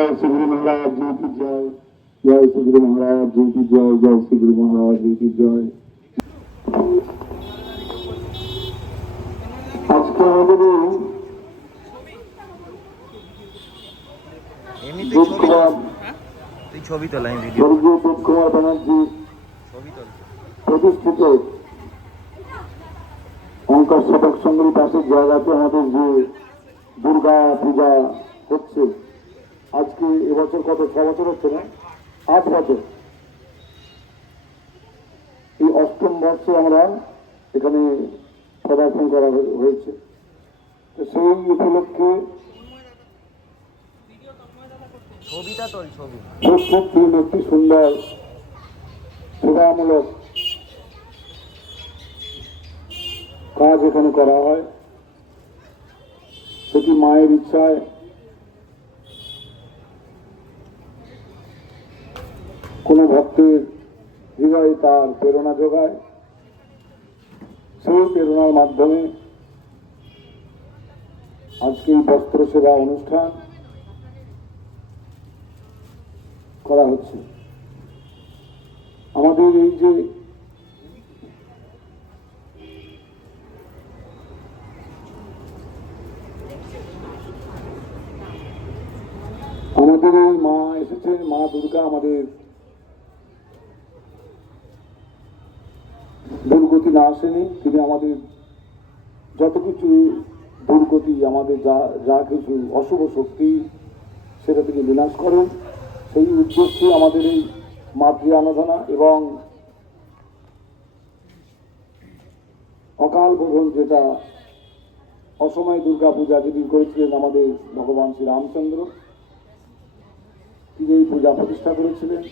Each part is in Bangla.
जय श्री गुरु महाराज जी की जय। जय श्री गुरु महाराज जी की जय। जय श्री गुरु महाराज जी की जय। আজকে আমাদের এমনিতেই ছবি তোল, তুই ছবি তোল, আমি ভিডিও স্বর্গীয় দেবকুমার ব্যানার্জি ছবি তোল। প্রতিষ্ঠিত অঙ্কার শতক সংগ্রহী পাশের জায়গাতে আমাদের যে দুর্গা পূজা হচ্ছে, আজকে এবছর কত 6 বছর হচ্ছে না, 8 বছর। এই 8ম বর্ষে আমরা এখানে পদার্পণ করা হয়েছে। তো সেই উপলক্ষে ছবিটা তোল, ছবি। প্রত্যেক একটি সুন্দর সেবামূলক কাজ এখানে করা হয়। সেটি মায়ের ইচ্ছায় কোনো ভক্তের হৃদয়ে তার প্রেরণা যোগায়, সেই প্রেরণার মাধ্যমে আজকে এই বস্ত্র সেবা অনুষ্ঠান করা হচ্ছে। আমাদের এই যে আমাদের এই মা এসেছে, মা দুর্গা আমাদের দুর্গতি না আসেনি। তিনি আমাদের যত কিছু দুর্গতি, আমাদের যা কিছু অশুভ শক্তি, সেটা থেকে বিনাশ করেন। সেই উদ্দেশ্যে আমাদের এই মাতৃ আরাধনা এবং অকাল বোধন, যেটা অসময় দুর্গা পূজা যিনি করেছিলেন আমাদের ভগবান শ্রী রামচন্দ্র, তিনি এই পূজা প্রতিষ্ঠা করেছিলেন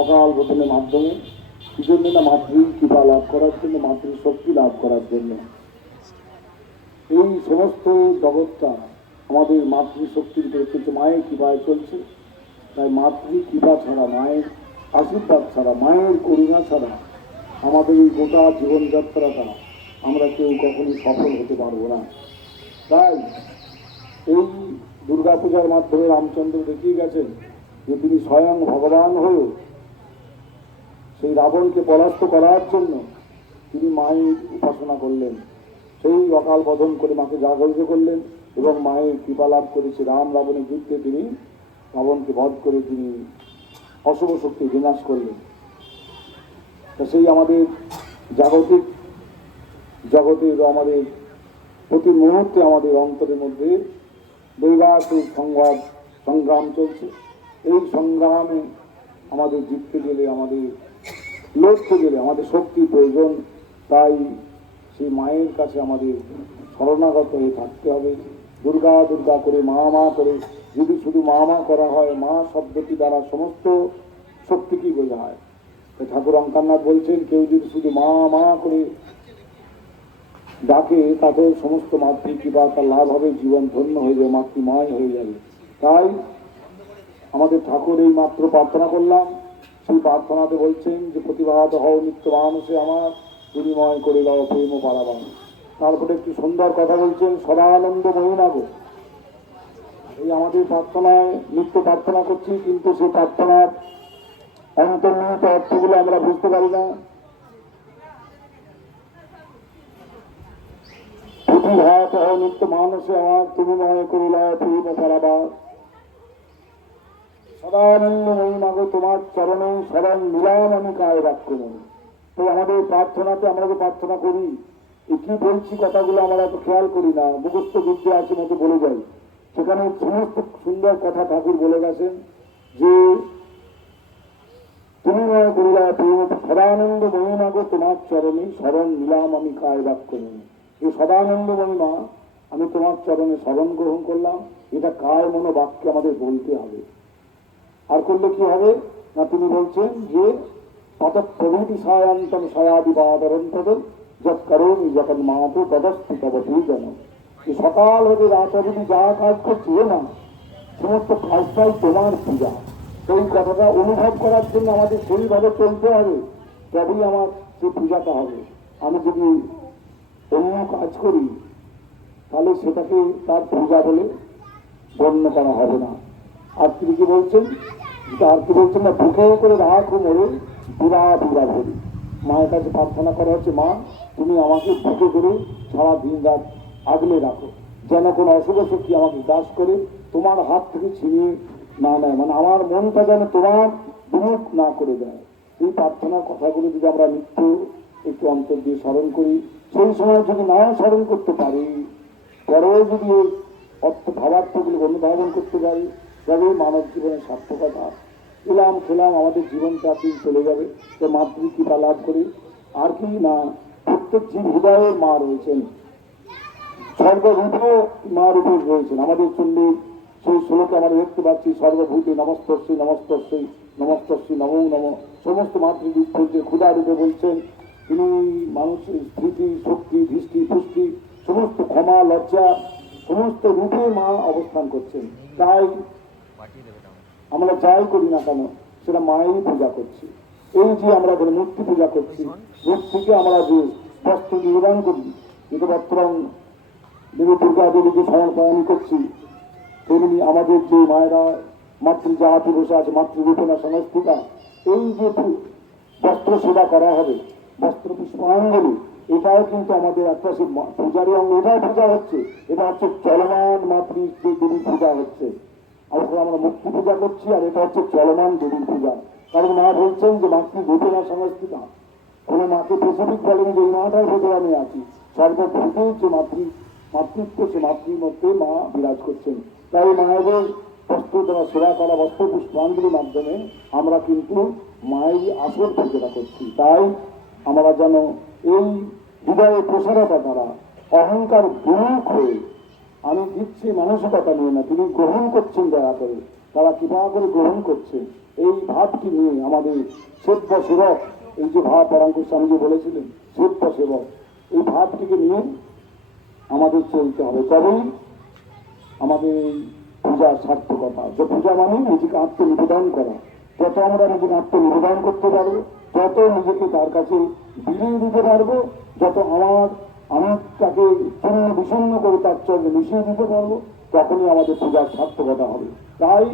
অকাল বোধনের মাধ্যমে। কি জন্য না, মাতৃ কৃপা লাভ করার জন্য, মাতৃ শক্তি লাভ করার জন্য। এই সমস্ত জগৎটা আমাদের মাতৃশক্তির উপরে চলছে, মায়ের কৃপায় চলছে। তাই মাতৃ কৃপা ছাড়া, মায়ের আশীর্বাদ ছাড়া, মায়ের করুণা ছাড়া আমাদের এই গোটা জীবনযাত্রাটা আমরা কেউ কখনোই সফল হতে পারবো না। তাই এই দুর্গাপূজার মাধ্যমে রামচন্দ্র দেখিয়ে গেছেন যে তিনি স্বয়ং ভগবান হয়ে সেই রাবণকে পরাস্ত করার জন্য তিনি মায়ের উপাসনা করলেন। সেই অকাল বধন করে মাকে জাগরিত করলেন এবং মায়ের কৃপা লাভ করেছে। রাম রাবণের যুদ্ধে তিনি রাবণকে বধ করে তিনি অশুভ শক্তি বিনাশ করলেন। তা সেই আমাদের জাগতিক জগতে আমাদের প্রতি মুহূর্তে আমাদের অন্তরের মধ্যে দৈবাত্মিক সংগ্রাম চলছে। এই সংগ্রামে আমাদের জিততে গেলে, আমাদের লড়তে গেলে আমাদের শক্তির প্রয়োজন। তাই সেই মায়ের কাছে আমাদের শরণাগত হয়ে থাকতে হবে। দুর্গা দুর্গা করে, মা মা করে যদি শুধু মা মা করা হয়, মা শব্দটি দ্বারা সমস্ত শক্তিকেই বোঝায়। ঠাকুর অঙ্কারনাথ বলছেন, কেউ যদি শুধু মা মা করে ডাকে, তাতে সমস্ত মাতৃ কৃপা তার লাভ হবে, জীবন ধন্য হয়ে যাবে, মাতৃময় হয়ে যাবে। তাই আমাদের ঠাকুর এই মাত্র প্রার্থনা করলাম, সেই প্রার্থনাতে বলছেন যে প্রতিভাত হও নিত্য মানুষে আমার, বিনিময় করে দাও প্রেম পারাবান। তারপরে একটি সুন্দর কথা বলছেন, সদানন্দ মহিমাগো। এই আমাদের প্রার্থনায় নিত্য প্রার্থনা করছি, কিন্তু সেই প্রার্থনার অন্তর্নিহিত অর্থগুলো আমরা বুঝতে পারি না। প্রতিভাত হও নিত্য মানুষে আমার, তুমি মনে করিল প্রেম পারাবার। সদানন্দ মহিমাগো, তোমার চরণে শরণ নিলাম আমি কায় বাক্য মনে। তো আমাদের প্রার্থনাতে আমরা যে প্রার্থনা করি, কি বলছি কথাগুলো আমরা এত খেয়াল করি না, মুখস্থ বিদ্যে আছে মতো বলে যাই। সেখানে সমস্ত সুন্দর কথা ঠাকুর বলে গেছেন যে তুমি মনে করিলা প্রেম সদানন্দ মহিমাগো, তোমার চরণে শরণ নিলাম আমি কায় বাক্য মনে। এই সদানন্দ মহিমা আমি তোমার চরণে শরণ গ্রহণ করলাম, এটা কায় মনো বাক্যে আমাদের বলতে হবে। আর করলে কি হবে না, তিনি বলছেন যে তৎপ্রভৃতি সায়ান্তম সয়াদিবাদরন্তদ যত করোমি যখন মাতো তদস্তি তবতী যেন। সকাল হতে রাত অবধি যা কাজ করছি না, সমস্ত কাজটাই তোমার পূজা। সেই কথাটা অনুভব করার জন্য আমাদের সেইভাবে চলতে হবে, তবেই আমার সেই পূজাটা হবে। আমি যদি অন্য কাজ করি তাহলে সেটাকে তার পূজা বলে গণ্য করা হবে না। আর তিনি কি বলছেন, আর কি বলছেন না, বুকে করে রাখো মোরে বুড়া বুড়া ভরি। মায়ের কাছে প্রার্থনা করা হচ্ছে, মা তুমি আমাকে বুকে করে সারা দিন রাত আগলে রাখো, যেন কোনো অশুভ শক্তি আমাকে গ্রাস করে তোমার হাত থেকে ছিনিয়ে না নেয়, মানে আমার মনটা যেন তোমার বিমুখ না করে দেয়। এই প্রার্থনার কথাগুলো যদি আমরা নিত্য একটু অন্তর দিয়ে স্মরণ করি, সেই সময় যদি না স্মরণ করতে পারি, পরেও যদি ওই অর্থ ভাবার্থগুলো অনুধাবন করতে পারি, তবে মানব জীবনের সার্থকতা। এলাম খেলাম আমাদের জীবনটা দিন চলে যাবে, তো মাতৃ কৃপা লাভ করি। আর কি না, প্রত্যেক জীব হৃদয়ের মা রয়েছেন, সর্বভূতে মা রূপে রয়েছেন। আমাদের চণ্ডী সেই শ্লোকে আমরা দেখতে পাচ্ছি, সর্বভূতে নমস্তস্যি নমস্তস্যি নমস্তস্যি নমো নম। সমস্ত মাতৃরূপ বলছে, ক্ষুধা রূপে বলছেন তিনি মানুষের স্মৃতি শক্তি দৃষ্টি পুষ্টি সমস্ত ক্ষমা লজ্জা সমস্ত রূপে মা অবস্থান করছেন। তাই আমরা যাই করি না কেন সেটা মায়েরই পূজা করছি। এই যে আমরা এখানে মূর্তি পূজা করছি, মূর্তিকে আমরা যে বস্ত্র নিবেদন করি, নিতবস্ত্রং দেবী দুর্গা দেবীকে সমর্পণ করছি, তেমনি আমাদের যে মায়েরা মাতৃ জাহাতে বসে আছে, মাতৃরূপেণা সংস্থিতা, এই যে বস্ত্র সেবা করা হবে, বস্ত্র পুষ্পাঞ্জলি, এটাও কিন্তু আমাদের একটা সে পূজারই অঙ্গ। এটাও পূজা হচ্ছে, এটা হচ্ছে চলমান মাতৃ দেবীর পূজা হচ্ছে। আমরা মুক্তি পূজা করছি, আর এটা হচ্ছে চলমান দেবীর পূজা। কারণ মা বলছেন যে মাতৃরূপেণা সংস্থিতা, কোনো মাকে স্পেসিফিক বলেন যে এই মাটার ভেতরে আমি আছি, সর্বভূতে যে মাতৃত্ব সে মাতৃর মধ্যে মা বিরাজ করছেন। তাই মায়েদের বস্ত্র দেওয়া সেবা করা, বস্ত্র পুষ্পাঞ্জলির মাধ্যমে আমরা কিন্তু মায়ের আসল পূজাটা করছি। তাই আমরা যেন এই হৃদয়ে প্রসারতা দ্বারা অহংকার বিমুখ হয়ে, আমি দিচ্ছি মানসিকতা নিয়ে না, তিনি গ্রহণ করছেন দয়া করে, তারা কৃপা করে গ্রহণ করছে, এই ভাবটি নিয়ে আমাদের সেব্য সেবক, এই যে ভাব পরাঙ্কুর স্বামীজি বলেছিলেন সেব্য সেবক, এই ভাবটিকে নিয়ে আমাদের চলতে হবে। তবেই আমাদের এই পূজার সার্থকতা। যে পূজা মানে নিজেকে আত্মনিবেদন করা। যত আমরা নিজেকে আত্মনিবেদন করতে পারবো, যত নিজেকে তার কাছে বিলিয়ে দিতে পারবো, যত আমি তাকে চূর্ণ বিষণ্ণ করে তার চরণে মিশিয়ে দিতে পারবো, তখনই আমাদের পূজার সার্থকতা হবে। তাই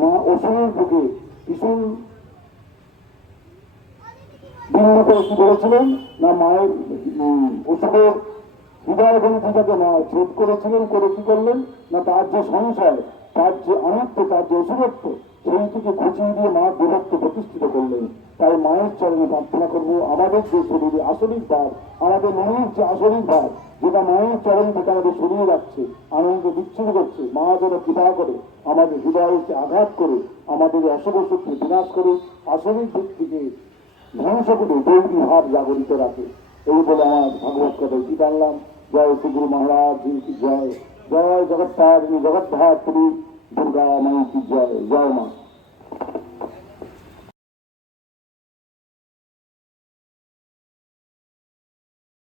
মা অসুরের বুকে ভীষণ ভিন্ন করে কি বলেছিলেন না, মায়ের অসুরের হৃদয় গ্রন্থিটাকে মা ছেদ করেছিলেন, করে কি করলেন না, তার যে সংশয়, তার যে অনিত্য, তার যে অসুরত্ব, সেইটিকে খুঁচিয়ে দিয়ে মা দেবত্ব প্রতিষ্ঠিত করলেন। তাই মায়ের চরণে প্রার্থনা করবো, আমাদের যে শরীরে আসরিক ভাব, আমাদের মনের যে আসরিক ভাব, যেটা মায়ের চরণ থেকে আমাদের সরিয়ে যাচ্ছে, আনন্দ বিচ্ছিন্ন করছে, মা যেন কৃপা করে আমাদের হৃদয়কে আঘাত করে আমাদের অশুভ শক্তি বিনাশ করে আসরিক দিক থেকে ধ্বংস করে দৈবী ভাব জাগরিত রাখে। এই বলে আমার ভাগবত কথা কি জানলাম। জয় শ্রী গুরু মহারাজ জি কি জয়, জয় জগৎ জগৎ ধাত্রী দুর্গা মাই কি জয়, জয় মা।